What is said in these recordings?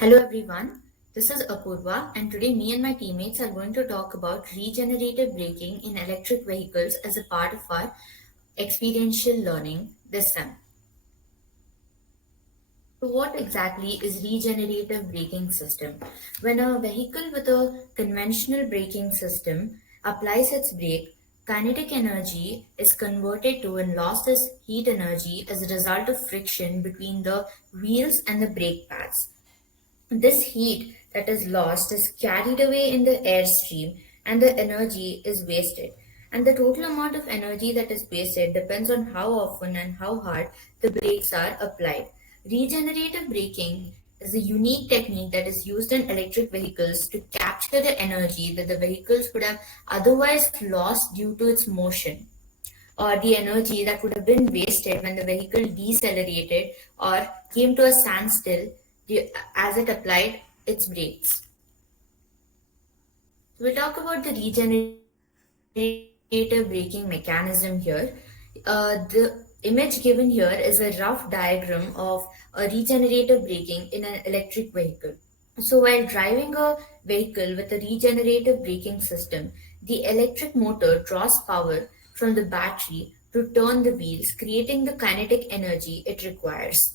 Hello everyone, this is Apurva, and today me and my teammates are going to talk about regenerative braking in electric vehicles as a part of our experiential learning this sem. So, what exactly is regenerative braking system? When a vehicle with a conventional braking system applies its brake, kinetic energy is converted to and lost as heat energy as a result of friction between the wheels and the brake pads. This heat that is lost is carried away in the airstream and the energy is wasted. And the total amount of energy that is wasted depends on how often and how hard the brakes are applied. Regenerative braking is a unique technique that is used in electric vehicles to capture the energy that the vehicles would have otherwise lost due to its motion, or the energy that would have been wasted when the vehicle decelerated or came to a standstill as it applied its brakes. So we'll talk about the regenerative braking mechanism here. The image given here is a rough diagram of a regenerative braking in an electric vehicle. So, while driving a vehicle with a regenerative braking system, the electric motor draws power from the battery to turn the wheels, creating the kinetic energy it requires.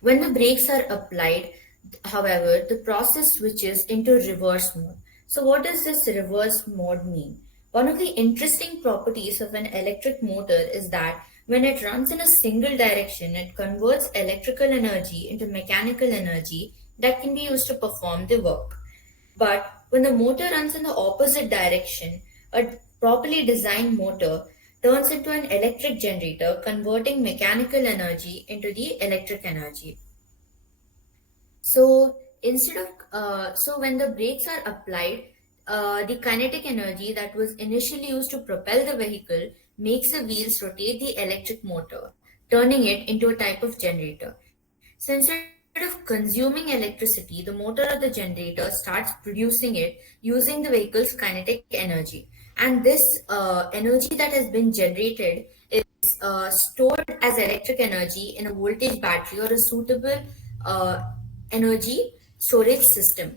When the brakes are applied, however, the process switches into reverse mode. So, what does this reverse mode mean? One of the interesting properties of an electric motor is that when it runs in a single direction, it converts electrical energy into mechanical energy that can be used to perform the work. But when the motor runs in the opposite direction, a properly designed motor turns into an electric generator, converting mechanical energy into the electric energy. So so when the brakes are applied, the kinetic energy that was initially used to propel the vehicle makes the wheels rotate the electric motor, turning it into a type of generator. So instead of consuming electricity, the motor or the generator starts producing it using the vehicle's kinetic energy. And this energy that has been generated is stored as electric energy in a voltage battery or a suitable uh, energy storage system.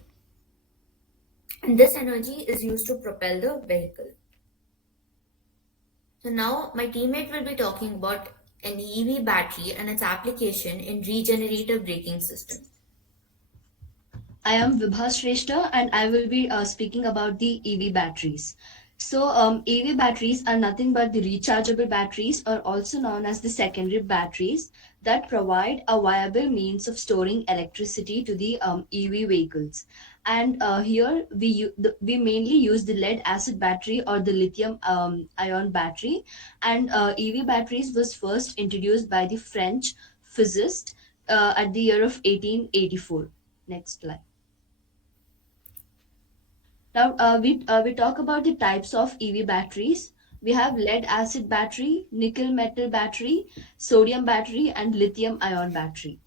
And this energy is used to propel the vehicle. So now my teammate will be talking about an EV battery and its application in regenerative braking system. I am Vibha Shrestha and I will be speaking about the EV batteries. EV batteries are nothing but the rechargeable batteries, or also known as the secondary batteries, that provide a viable means of storing electricity to the EV vehicles. And here we mainly use the lead acid battery or the lithium ion battery. And EV batteries was first introduced by the French physicist at the year of 1884. Next slide. Now we talk about the types of EV batteries. We have lead acid battery, nickel metal battery, sodium battery, and lithium ion battery.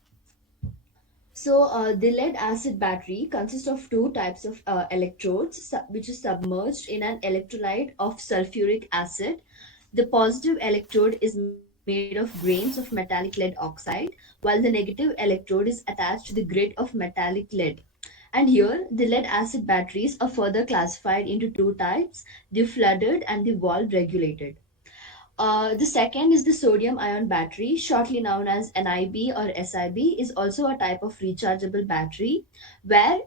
The lead acid battery consists of two types of electrodes, which is submerged in an electrolyte of sulfuric acid. The positive electrode is made of grains of metallic lead oxide, while the negative electrode is attached to the grid of metallic lead. And here, the lead acid batteries are further classified into two types: the flooded and the wall regulated. The second is the sodium ion battery, shortly known as NIB or SIB, is also a type of rechargeable battery where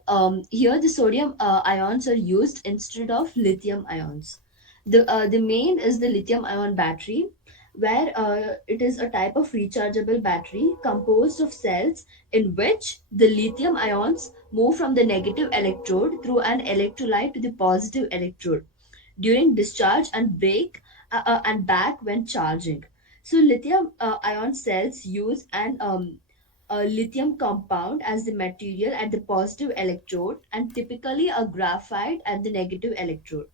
here the sodium ions are used instead of lithium ions. The main is the lithium ion battery, where it is a type of rechargeable battery composed of cells in which the lithium ions move from the negative electrode through an electrolyte to the positive electrode during discharge and break and back when charging. So lithium ion cells use an a lithium compound as the material at the positive electrode and typically a graphite at the negative electrode.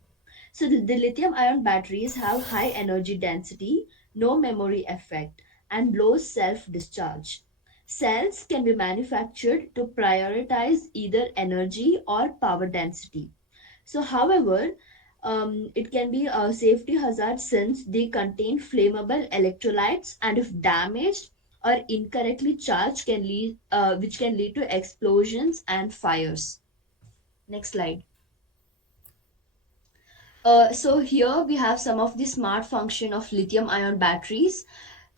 The lithium ion batteries have high energy density, no memory effect, and low self discharge. Cells can be manufactured to prioritize either energy or power density. However, it can be a safety hazard since they contain flammable electrolytes, and if damaged, or incorrectly charged which can lead to explosions and fires. Next slide. So here we have some of the smart function of lithium ion batteries.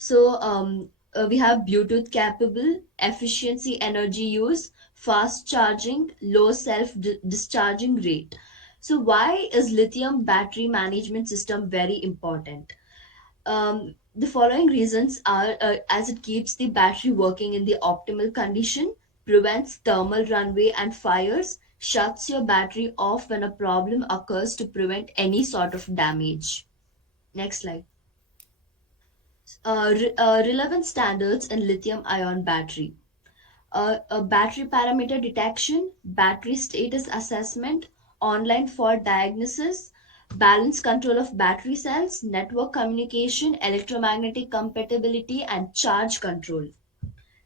We have Bluetooth capable, efficiency energy use, fast charging, low self discharging rate. So why is lithium battery management system very important? The following reasons are, as it keeps the battery working in the optimal condition, prevents thermal runaway and fires, shuts your battery off when a problem occurs to prevent any sort of damage. Next slide. Relevant standards in lithium ion battery. A battery parameter detection, battery status assessment, online fault diagnosis, balance control of battery cells, network communication, electromagnetic compatibility, and charge control.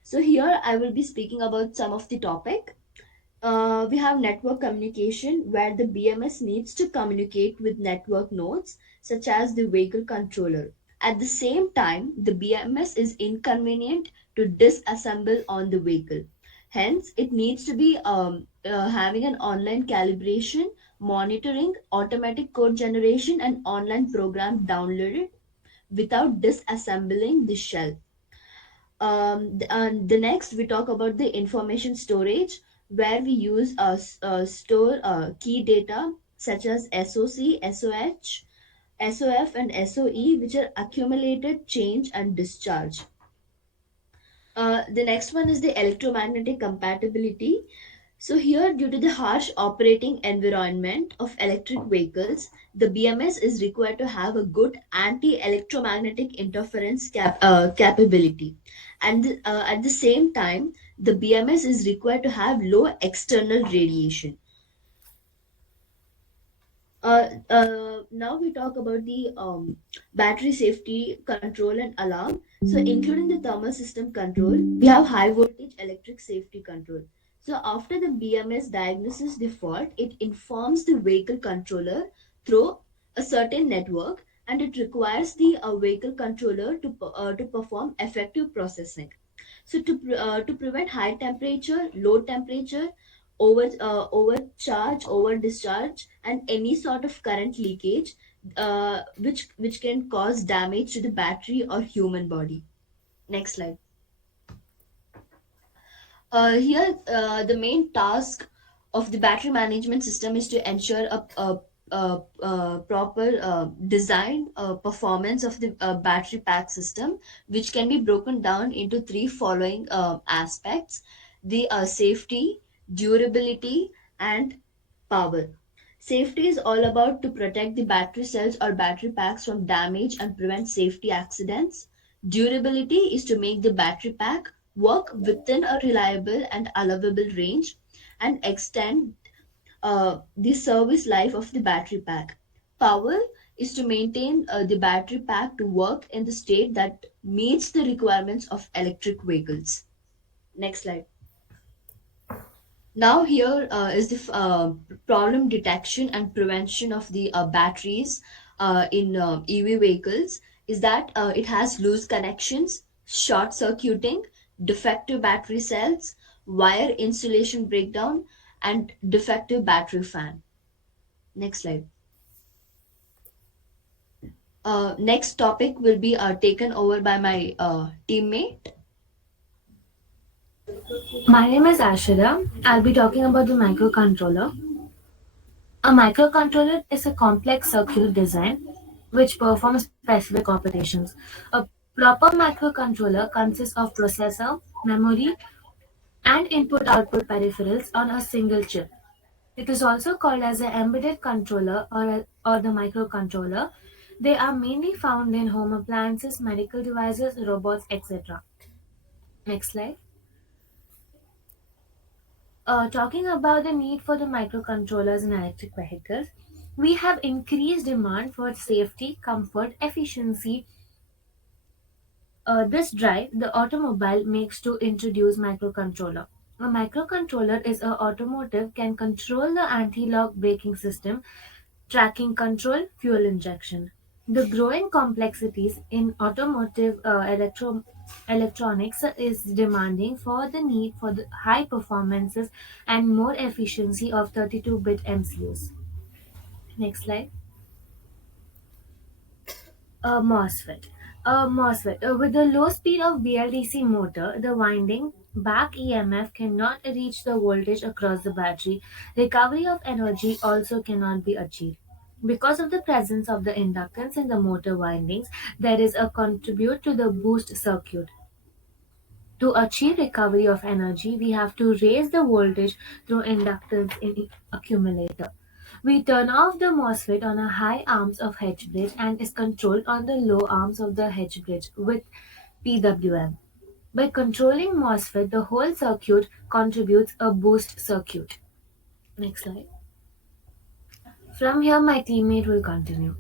So here I will be speaking about some of the topic. We have network communication where the BMS needs to communicate with network nodes such as the vehicle controller. At the same time, the BMS is inconvenient to disassemble on the vehicle. Hence, it needs to be having an online calibration, monitoring, automatic code generation, and online program downloaded without disassembling the shell. And the next, we talk about the information storage, where we use store key data such as SOC, SOH, SOF, and SOE, which are accumulated, change, and discharge. The next one is the electromagnetic compatibility. So here, due to the harsh operating environment of electric vehicles, the BMS is required to have a good anti-electromagnetic interference capability. And at the same time, the BMS is required to have low external radiation. Now we talk about the battery safety control and alarm. So, including the thermal system control, we have high voltage electric safety control. So, after the BMS diagnoses the fault, it informs the vehicle controller through a certain network, and it requires the vehicle controller to perform effective processing. So, to prevent high temperature, low temperature, overcharge, over discharge, and any sort of current leakage, which can cause damage to the battery or human body. Next slide. The main task of the battery management system is to ensure a proper design performance of the battery pack system, which can be broken down into three following aspects: the safety, durability, and power. Safety is all about to protect the battery cells or battery packs from damage and prevent safety accidents. Durability is to make the battery pack work within a reliable and allowable range and extend the service life of the battery pack. Power is to maintain the battery pack to work in the state that meets the requirements of electric vehicles. Next slide. Now here is the problem detection and prevention of the batteries in EV vehicles is that it has loose connections, short circuiting, defective battery cells, wire insulation breakdown, and defective battery fan. Next slide. Next topic will be taken over by my teammate. My name is Ashida. I'll be talking about the microcontroller. A microcontroller is a complex circular design which performs specific operations. A proper microcontroller consists of processor, memory, and input-output peripherals on a single chip. It is also called as an embedded controller or the microcontroller. They are mainly found in home appliances, medical devices, robots, etc. Next slide. Talking about the need for the microcontrollers in electric vehicles, we have increased demand for safety, comfort, efficiency. This drive the automobile makes to introduce microcontroller. A microcontroller is a automotive can control the anti-lock braking system, tracking control, fuel injection. The growing complexities in automotive electronics is demanding for the need for the high performances and more efficiency of 32-bit MCUs. Next slide. A MOSFET. A MOSFET. With the low speed of BLDC motor, the winding back EMF cannot reach the voltage across the battery. Recovery of energy also cannot be achieved. Because of the presence of the inductance in the motor windings, there is a contribute to the boost circuit. To achieve recovery of energy, we have to raise the voltage through inductance in accumulator. We turn off the MOSFET on a high arms of H bridge and is controlled on the low arms of the H bridge with PWM. By controlling MOSFET, the whole circuit contributes a boost circuit. Next slide. From here, my teammate will continue.